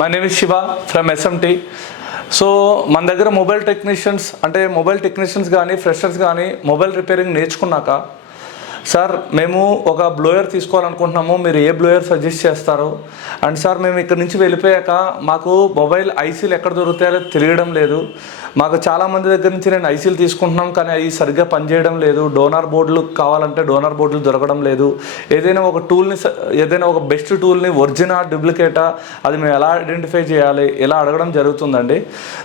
My name is Shiva from SMT. So మన దగ్గర mobile technicians కానీ ఫ్రెషర్స్ కానీ మొబైల్ రిపేరింగ్ నేర్చుకున్నాక, సార్ మేము ఒక బ్లోయర్ తీసుకోవాలనుకుంటున్నాము, మీరు ఏ బ్లోయర్ సజెస్ట్ చేస్తారు? అండ్ సార్ మేము ఇక్కడ నుంచి వెళ్ళిపోయాక మాకు మొబైల్ ఐసీలు ఎక్కడ దొరుకుతాయో తెలియడం లేదు. మాకు చాలామంది దగ్గర నుంచి నేను ఐసీలు తీసుకుంటున్నాం, కానీ అవి సరిగ్గా పనిచేయడం లేదు. డోనార్ బోర్డులు కావాలంటే డోనార్ బోర్డులు దొరకడం లేదు. ఏదైనా ఒక బెస్ట్ టూల్ని ఒరిజినల్ డూప్లికేటా అది మేము ఎలా ఐడెంటిఫై చేయాలి, ఎలా అడగడం జరుగుతుందండి.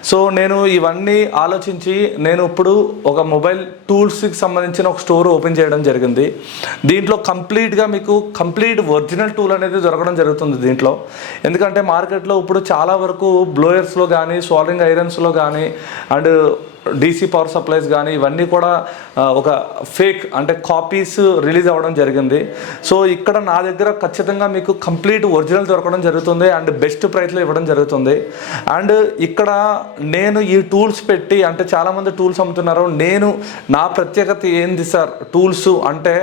సో నేను ఇవన్నీ ఆలోచించి నేను ఇప్పుడు ఒక మొబైల్ టూల్స్కి సంబంధించిన ఒక స్టోర్ ఓపెన్ చేయడం జరిగింది. దీంట్లో కంప్లీట్గా మీకు ఒరిజినల్ టూల్ అనేది దొరకడం జరుగుతుంది దీంట్లో. ఎందుకంటే మార్కెట్లో ఇప్పుడు చాలా వరకు బ్లోయర్స్లో కానీ సోల్డరింగ్ ఐరన్స్లో కానీ అండ్ డీసీ పవర్ సప్లైస్ కానీ ఇవన్నీ కూడా ఒక ఫేక్ అంటే కాపీస్ రిలీజ్ అవ్వడం జరిగింది. సో ఇక్కడ నా దగ్గర ఖచ్చితంగా మీకు కంప్లీట్ ఒరిజినల్ దొరకడం జరుగుతుంది అండ్ బెస్ట్ ప్రైస్లో ఇవ్వడం జరుగుతుంది. అండ్ ఇక్కడ నేను ఈ టూల్స్ పెట్టి, అంటే చాలామంది టూల్స్ అమ్ముతున్నారు, నేను నా ప్రత్యేకత ఏంది సార్ టూల్స్ అంటే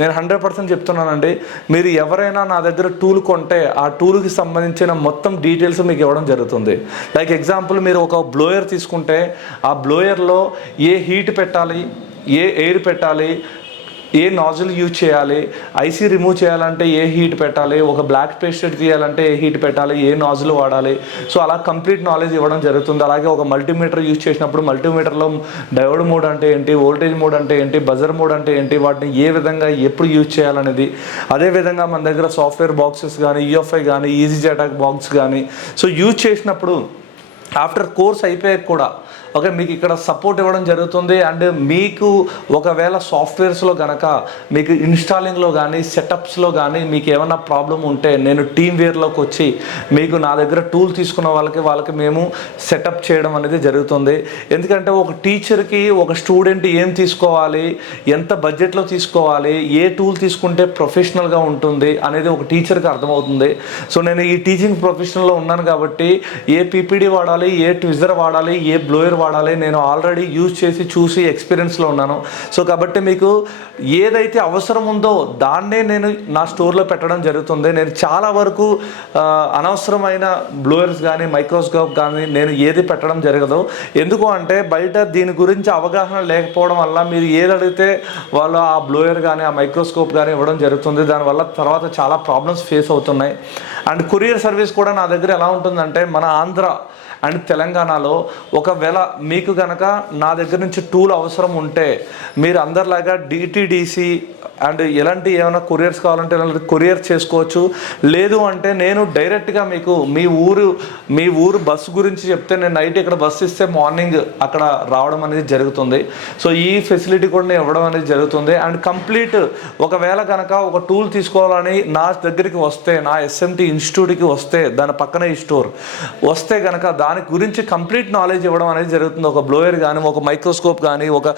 నేను 100% చెప్తున్నానండి. మీరు ఎవరైనా నా దగ్గర టూల్ కొంటే ఆ టూల్కి సంబంధించిన మొత్తం డీటెయిల్స్ మీకు ఇవ్వడం జరుగుతుంది. లైక్ ఎగ్జాంపుల్, మీరు ఒక బ్లోయర్ తీసుకుంటే ఆ బ్లోయర్లో ఏ హీట్ పెట్టాలి, ఏ ఎయిర్ పెట్టాలి, ఏ నాజిల్ యూజ్ చేయాలి, ఐసీ రిమూవ్ చేయాలంటే ఏ హీట్ పెట్టాలి, ఒక బ్లాక్ పేస్టెడ్ తీయాలంటే ఏ హీట్ పెట్టాలి, ఏ నాజిల్ వాడాలి. సో అలా కంప్లీట్ నాలెడ్జ్ ఇవ్వడం జరుగుతుంది. అలాగే ఒక మల్టీమీటర్ యూజ్ చేసినప్పుడు మల్టీమీటర్లో డయోడ్ మోడ్ అంటే ఏంటి, వోల్టేజ్ మోడ్ అంటే ఏంటి, బజర్ మోడ్ అంటే ఏంటి, వాటిని ఏ విధంగా ఎప్పుడు యూజ్ చేయాలనేది. అదేవిధంగా మన దగ్గర సాఫ్ట్వేర్ బాక్సెస్ కానీ, యూఎఫ్ఐ కానీ, ఈజీ అటాక్ బాక్స్ కానీ సో యూజ్ చేసినప్పుడు ఆఫ్టర్ కోర్స్ అయిపోయాక కూడా ఓకే మీకు ఇక్కడ సపోర్ట్ ఇవ్వడం జరుగుతుంది. అండ్ మీకు ఒకవేళ సాఫ్ట్వేర్స్లో కనుక మీకు ఇన్స్టాలింగ్లో కానీ సెటప్స్లో కానీ మీకు ఏమైనా ప్రాబ్లం ఉంటే నేను టీమ్ వేర్లోకి వచ్చి మీకు నా దగ్గర టూల్ తీసుకున్న వాళ్ళకి మేము సెటప్ చేయడం అనేది జరుగుతుంది. ఎందుకంటే ఒక టీచర్కి ఒక స్టూడెంట్ ఏం తీసుకోవాలి, ఎంత బడ్జెట్లో తీసుకోవాలి, ఏ టూల్ తీసుకుంటే ప్రొఫెషనల్గా ఉంటుంది అనేది ఒక టీచర్కి అర్థమవుతుంది. సో నేను ఈ టీచింగ్ ప్రొఫెషనల్లో ఉన్నాను కాబట్టి ఏ పీపీడీ వాడాలి, ఏ ట్విజర్ వాడాలి, ఏ బ్లోయర్ వాడాలి నేను ఆల్రెడీ యూజ్ చేసి చూసి ఎక్స్పీరియన్స్లో ఉన్నాను. సో కాబట్టి మీకు ఏదైతే అవసరం ఉందో దాన్నే నేను నా స్టోర్లో పెట్టడం జరుగుతుంది. నేను చాలా వరకు అనవసరమైన బ్లోయర్స్ కానీ మైక్రోస్కోప్ కానీ నేను ఏది పెట్టడం జరగదు. ఎందుకు అంటే బయట దీని గురించి అవగాహన లేకపోవడం వల్ల మీరు ఏది అడిగితే వాళ్ళు ఆ బ్లోయర్ కానీ ఆ మైక్రోస్కోప్ కానీ ఇవ్వడం జరుగుతుంది. దానివల్ల తర్వాత చాలా ప్రాబ్లమ్స్ ఫేస్ అవుతున్నాయి. అండ్ కొరియర్ సర్వీస్ కూడా నా దగ్గర ఎలా ఉంటుందంటే, మన ఆంధ్ర అండ్ తెలంగాణలో ఒకవేళ మీకు కనుక నా దగ్గర నుంచి టూల్ అవసరం ఉంటే మీరు అందరిలాగా డిటిడిసి అండ్ ఎలాంటి ఏమైనా కొరియర్స్ కావాలంటే కొరియర్ చేసుకోవచ్చు. లేదు అంటే నేను డైరెక్ట్గా మీకు మీ ఊరు బస్సు గురించి చెప్తే నేను నైట్ ఇక్కడ బస్సు ఇస్తే మార్నింగ్ అక్కడ రావడం అనేది జరుగుతుంది. సో ఈ ఫెసిలిటీ కూడా నేను ఇవ్వడం అనేది జరుగుతుంది. అండ్ కంప్లీట్ ఒకవేళ కనుక ఒక టూల్ తీసుకోవాలని నా దగ్గరికి వస్తే, నా ఎస్ఎంటీ ఇన్స్టిట్యూట్కి వస్తే, దాని పక్కనే ఈ స్టోర్ వస్తే కనుక దాని గురించి కంప్లీట్ నాలెడ్జ్ ఇవ్వడం అనేది జరుగుతుంది. ఒక బ్లోయర్ కానీ, ఒక మైక్రోస్కోప్ కానీ, ఒక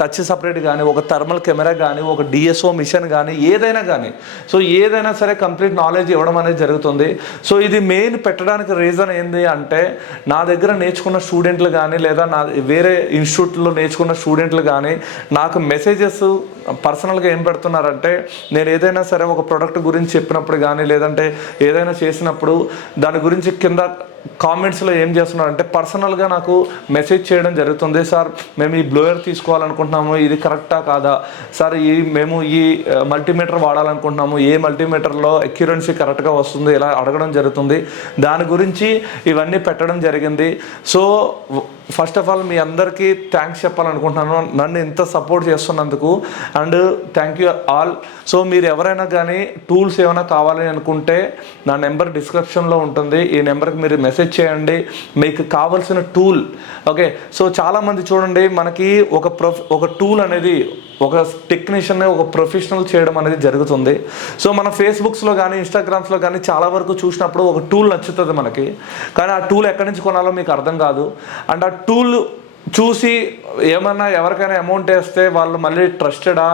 టచ్ సపరేట్ కానీ, ఒక థర్మల్ కెమెరా కానీ, ఒక డిఎస్ఓ మిషన్ కానీ, ఏదైనా కానీ సో ఏదైనా సరే కంప్లీట్ నాలెడ్జ్ ఇవ్వడం అనేది జరుగుతుంది. సో ఇది మెయిన్ పెట్టడానికి రీజన్ ఏంటి అంటే, నా దగ్గర నేర్చుకున్న స్టూడెంట్లు కానీ లేదా నా వేరే ఇన్స్టిట్యూట్లో నేర్చుకున్న స్టూడెంట్లు కానీ నాకు మెసేజెస్ పర్సనల్గా ఏం పెడుతున్నారంటే, నేను ఏదైనా సరే ఒక ప్రోడక్ట్ గురించి చెప్పినప్పుడు కానీ లేదంటే ఏదైనా చేసినప్పుడు దాని గురించి కింద కామెంట్స్లో ఏం చేస్తున్నారంటే పర్సనల్గా నాకు మెసేజ్ చేయడం జరుగుతుంది. సార్ మేము ఈ బ్లోయర్ తీసుకోవాలనుకుంటున్నాము, ఇది కరెక్టా కాదా సార్, మేము ఈ మల్టీమీటర్ వాడాలనుకుంటున్నాము, ఏ మల్టీమీటర్లో అక్యురెన్సీ కరెక్ట్గా వస్తుంది, ఇలా అడగడం జరుగుతుంది. దాని గురించి ఇవన్నీ పెట్టడం జరిగింది. సో ఫస్ట్ ఆఫ్ ఆల్ మీ అందరికీ థ్యాంక్స్ చెప్పాలనుకుంటున్నాను నన్ను ఇంత సపోర్ట్ చేస్తున్నందుకు. And thank you all. So మీరు ఎవరైనా కానీ టూల్స్ ఏమైనా కావాలి అనుకుంటే నా నెంబర్ డిస్క్రిప్షన్లో ఉంటుంది. ఈ నెంబర్కి మీరు మెసేజ్ చేయండి, మీకు కావాల్సిన టూల్. ఓకే, సో చాలామంది చూడండి, మనకి ఒక టూల్ అనేది ఒక టెక్నీషియన్ని ఒక ప్రొఫెషనల్ చేయడం అనేది జరుగుతుంది. సో మన ఫేస్బుక్స్లో కానీ ఇన్స్టాగ్రామ్స్లో కానీ చాలా వరకు చూసినప్పుడు ఒక టూల్ నచ్చుతుంది మనకి, కానీ ఆ టూల్ ఎక్కడి నుంచి కొనాలో మీకు అర్థం కాదు. అండ్ ఆ టూల్ చూసి ఏమన్నా ఎవరికైనా అమౌంట్ వేస్తే వాళ్ళు మళ్ళీ ట్రస్టెడా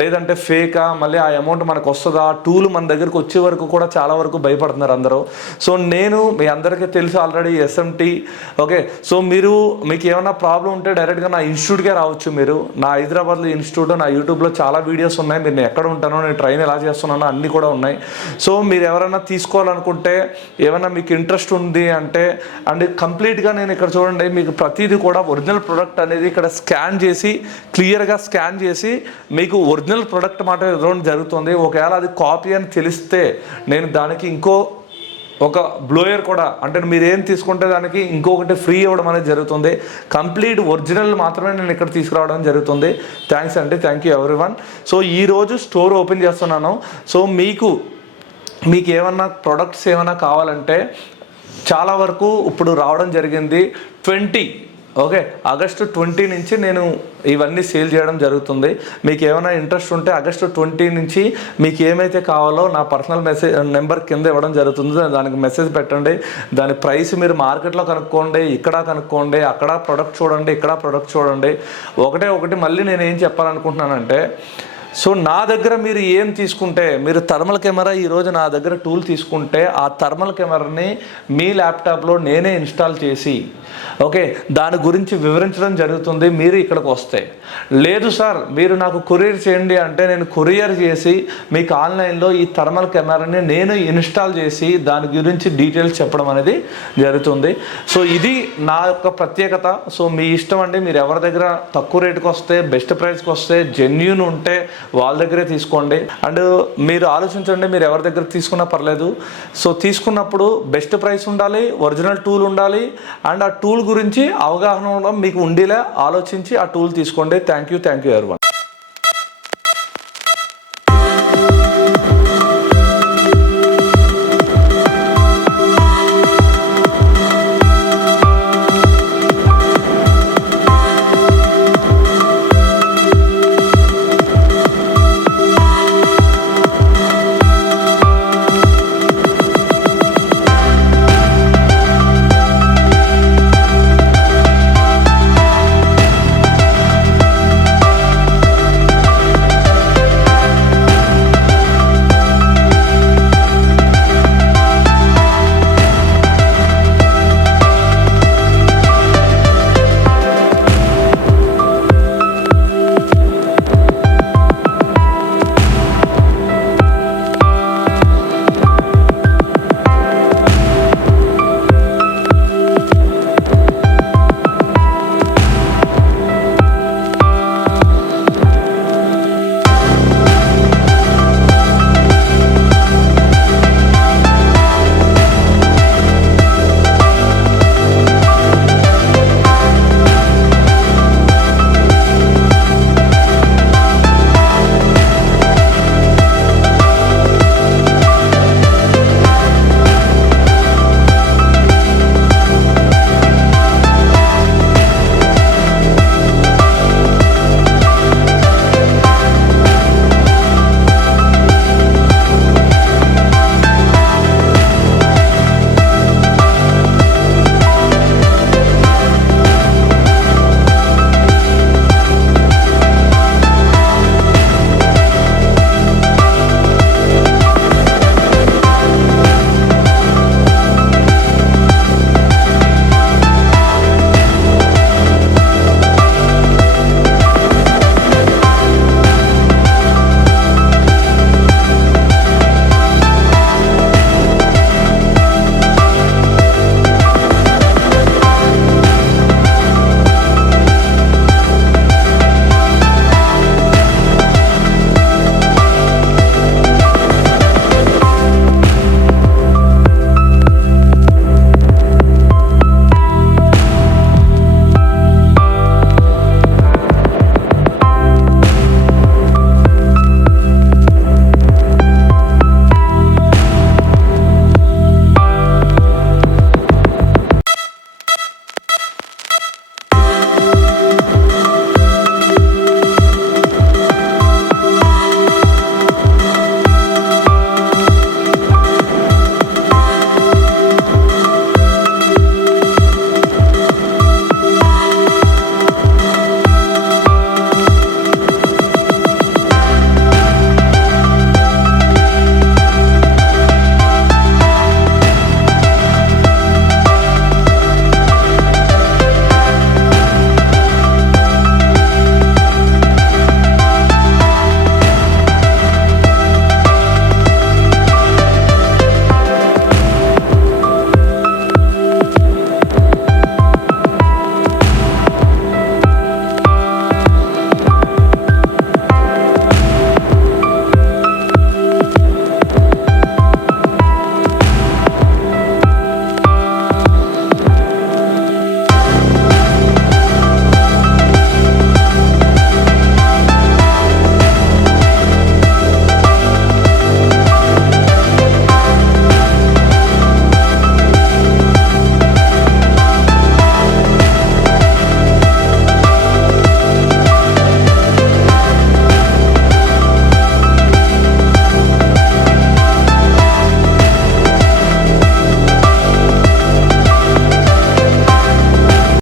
లేదంటే ఫేకా, మళ్ళీ ఆ అమౌంట్ మనకు వస్తుందా, టూల్ మన దగ్గరకు వచ్చే వరకు కూడా చాలా వరకు భయపడుతున్నారు అందరూ. సో నేను మీ అందరికీ తెలుసు ఆల్రెడీ ఎస్ఎంటీ. ఓకే, సో మీకు ఏమైనా ప్రాబ్లం ఉంటే డైరెక్ట్గా నా ఇన్స్టిట్యూట్కే రావచ్చు. మీరు నా హైదరాబాద్లో ఇన్స్టిట్యూట్, నా యూట్యూబ్లో చాలా వీడియోస్ ఉన్నాయి. నేను ఎక్కడ ఉంటానో, నేను ట్రైన్ ఎలా చేస్తున్నానో అన్నీ కూడా ఉన్నాయి. సో మీరు ఎవరైనా తీసుకోవాలనుకుంటే, ఏమైనా మీకు ఇంట్రెస్ట్ ఉంది అంటే, అండ్ కంప్లీట్గా నేను ఇక్కడ చూడండి, మీకు ప్రతిదీ కూడా ఒరిజినల్ ప్రోడక్ట్ అనేది ఇక్కడ స్కాన్ చేసి, క్లియర్గా స్కాన్ చేసి మీకు ఒరిజినల్ ప్రోడక్ట్ మాట ఇవ్వడం జరుగుతుంది. ఒకవేళ అది కాపీ అని తెలిస్తే నేను దానికి ఒక బ్లోయర్ కూడా, అంటే మీరు ఏం తీసుకుంటే దానికి ఇంకొకటి ఫ్రీ ఇవ్వడం అనేది జరుగుతుంది. కంప్లీట్ ఒరిజినల్ మాత్రమే నేను ఇక్కడ తీసుకురావడం జరుగుతుంది. థ్యాంక్స్ అండి, థ్యాంక్ యూ ఎవ్రీవన్. సో ఈరోజు స్టోర్ ఓపెన్ చేస్తున్నాను. సో మీకు ఏమన్నా ప్రొడక్ట్స్ ఏమైనా కావాలంటే చాలా వరకు ఇప్పుడు రావడం జరిగింది. ఆగస్టు 20 నుంచి నేను ఇవన్నీ సేల్ చేయడం జరుగుతుంది. మీకు ఏమైనా ఇంట్రెస్ట్ ఉంటే ఆగస్టు 20 నుంచి మీకు ఏమైతే కావాలో నా పర్సనల్ నెంబర్ కింద ఇవ్వడం జరుగుతుంది. దానికి మెసేజ్ పెట్టండి. దాని ప్రైస్ మీరు మార్కెట్లో కనుక్కోండి, ఇక్కడ కనుక్కోండి, అక్కడ ప్రొడక్ట్ చూడండి, ఇక్కడ ప్రొడక్ట్ చూడండి. ఒకటి మళ్ళీ నేను ఏం చెప్పాలనుకుంటున్నానంటే, సో నా దగ్గర మీరు ఏం తీసుకుంటే, మీరు థర్మల్ కెమెరా ఈరోజు నా దగ్గర టూల్ తీసుకుంటే, ఆ థర్మల్ కెమెరాని మీ ల్యాప్టాప్లో నేనే ఇన్స్టాల్ చేసి దాని గురించి వివరించడం జరుగుతుంది. మీరు ఇక్కడికి వస్తే, లేదు సార్ మీరు నాకు కొరియర్ చేయండి అంటే నేను కొరియర్ చేసి మీకు ఆన్లైన్లో ఈ థర్మల్ కెమెరాని నేను ఇన్స్టాల్ చేసి దాని గురించి డీటెయిల్స్ చెప్పడం అనేది జరుగుతుంది. సో ఇది నా యొక్క ప్రత్యేకత. సో మీ ఇష్టం అండి, మీరు ఎవరి దగ్గర తక్కువ రేటుకి వస్తే, బెస్ట్ ప్రైస్కి వస్తే, జెన్యూన్ ఉంటే వాళ్ళ దగ్గరే తీసుకోండి. అండ్ మీరు ఆలోచించండి, మీరు ఎవరి దగ్గర తీసుకున్నా పర్లేదు. సో తీసుకున్నప్పుడు బెస్ట్ ప్రైస్ ఉండాలి, ఒరిజినల్ టూల్ ఉండాలి, అండ్ ఆ టూల్ గురించి అవగాహన మీకు ఉండేలా ఆలోచించి ఆ టూల్ తీసుకోండి. Thank you everyone.